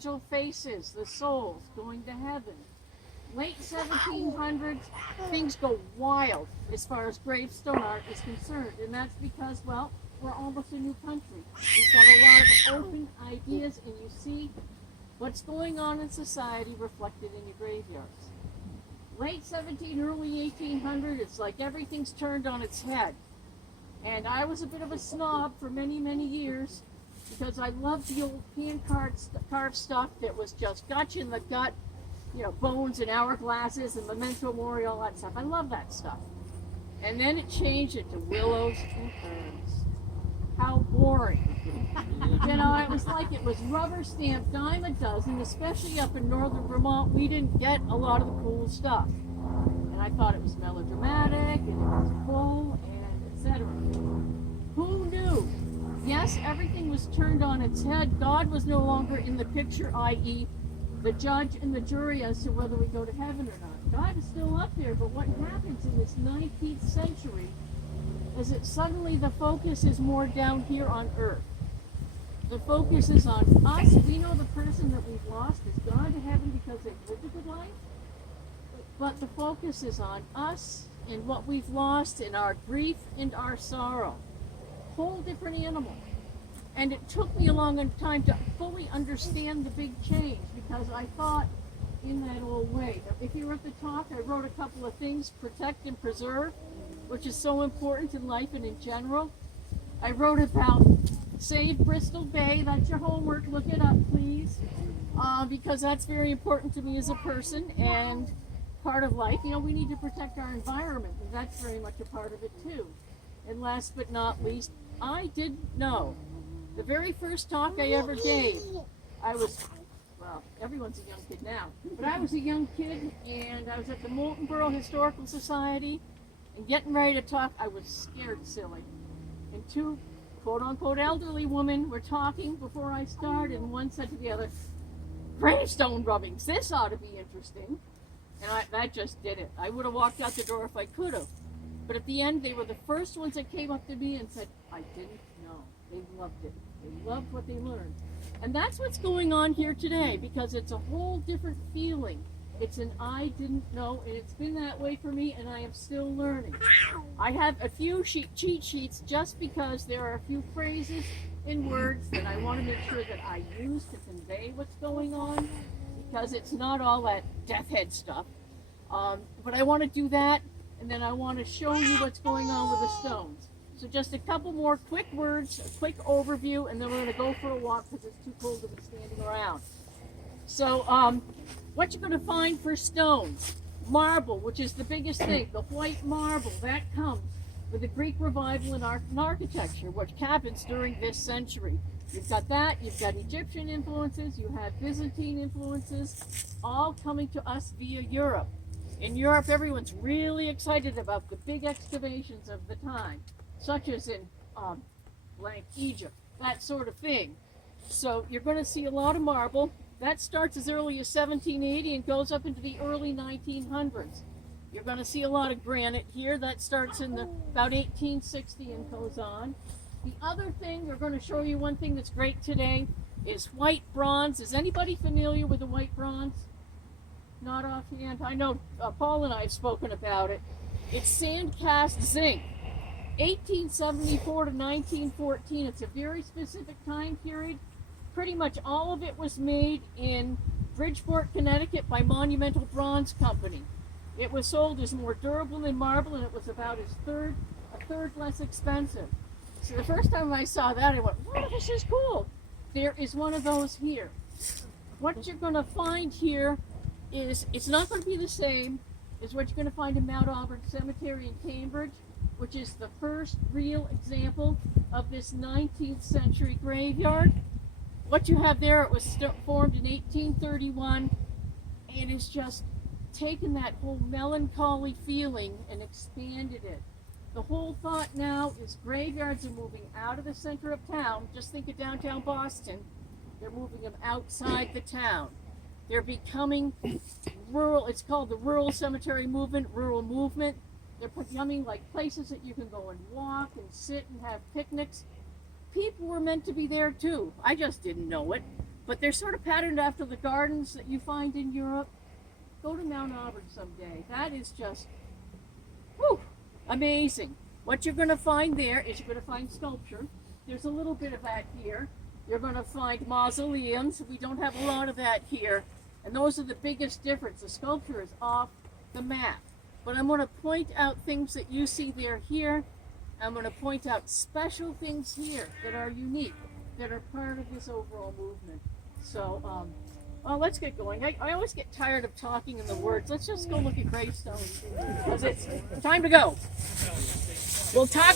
angel faces, the Sowles going to heaven. Late 1700s, things go wild as far as gravestone art is concerned, and that's because, well, we're almost a new country. We've got a lot of open ideas, and you see what's going on in society reflected in your graveyards. Late 17, early 1800, it's like everything's turned on its head. And I was a bit of a snob for many, many years because I loved the old hand-carved stuff that was just got you in the gut, you know, bones and hourglasses and memento mori, all that stuff. I love that stuff. And then it changed into willows and ferns. How boring. You know, it was like it was rubber stamped dime a dozen, especially up in northern Vermont. We didn't get a lot of the cool stuff. And I thought it was melodramatic and it was full and etc. Who knew? Yes, everything was turned on its head. God was no longer in the picture, i.e., the judge and the jury as to whether we go to heaven or not. God is still up there, but what happens in this 19th century is that suddenly the focus is more down here on earth. The focus is on us. We know the person that we've lost has gone to heaven because they've lived a good life, but the focus is on us and what we've lost in our grief and our sorrow. Whole different animal. And it took me a long time to fully understand the big change because I thought in that old way. If you were at the talk, I wrote a couple of things, protect and preserve, which is so important in life and in general. I wrote about save Bristol Bay. That's your homework. Look it up, please, because that's very important to me as a person and part of life. You know, we need to protect our environment, and that's very much a part of it too. And last but not least, I didn't know. The very first talk I ever gave, I was, well, everyone's a young kid now, but I was a young kid and I was at the Molten Borough Historical Society and getting ready to talk. I was scared silly. And two quote-unquote elderly women were talking before I started, and one said to the other, gravestone rubbings, this ought to be interesting. And that just did it. I would have walked out the door if I could have. But at the end, they were the first ones that came up to me and said, I didn't know. They loved it. They loved what they learned. And that's what's going on here today, because it's a whole different feeling. It's an I didn't know, and it's been that way for me, and I am still learning. I have a few cheat sheets just because there are a few phrases and words that I want to make sure that I use to convey what's going on, because it's not all that death head stuff. But I want to do that, and then I want to show you what's going on with the stones. So just a couple more quick words, a quick overview, and then we're going to go for a walk because it's too cold to be standing around. So what you're going to find for stones, marble, which is the biggest thing, the white marble, that comes with the Greek revival in art and architecture, which happens during this century. You've got that, you've got Egyptian influences, you have Byzantine influences, all coming to us via Europe. In Europe, everyone's really excited about the big excavations of the time, such as in blank Egypt, that sort of thing. So you're going to see a lot of marble. That starts as early as 1780 and goes up into the early 1900s. You're going to see a lot of granite here. That starts in about 1860 and goes on. The other thing, we're going to show you one thing that's great today, is white bronze. Is anybody familiar with the white bronze? Not offhand. I know Paul and I have spoken about it. It's sand-cast zinc. 1874 to 1914. It's a very specific time period. Pretty much all of it was made in Bridgeport, Connecticut by Monumental Bronze Company. It was sold as more durable than marble, and it was about a third less expensive. So the first time I saw that, I went, wow, this is cool. There is one of those here. What you're going to find here is, it's not going to be the same as what you're going to find in Mount Auburn Cemetery in Cambridge, which is the first real example of this 19th century graveyard. What you have there, it was formed in 1831, and it's just taken that whole melancholy feeling and expanded it. The whole thought now is graveyards are moving out of the center of town. Just think of downtown Boston. They're moving them outside the town. They're becoming rural. It's called the rural cemetery movement, rural movement. They're becoming like places that you can go and walk and sit and have picnics. People were meant to be there too. I just didn't know it. but they're sort of patterned after the gardens that you find in Europe. Go to Mount Auburn someday. That is just, whew, amazing. What you're going to find there is you're going to find sculpture. There's a little bit of that here. You're going to find mausoleums. We don't have a lot of that here. And those are the biggest difference. The sculpture is off the map. But I'm going to point out things that you see there here. I'm going to point out special things here that are unique, that are part of this overall movement. So, well, let's get going. I always get tired of talking in the words. Let's just go look at gravestones, because it's time to go. We'll talk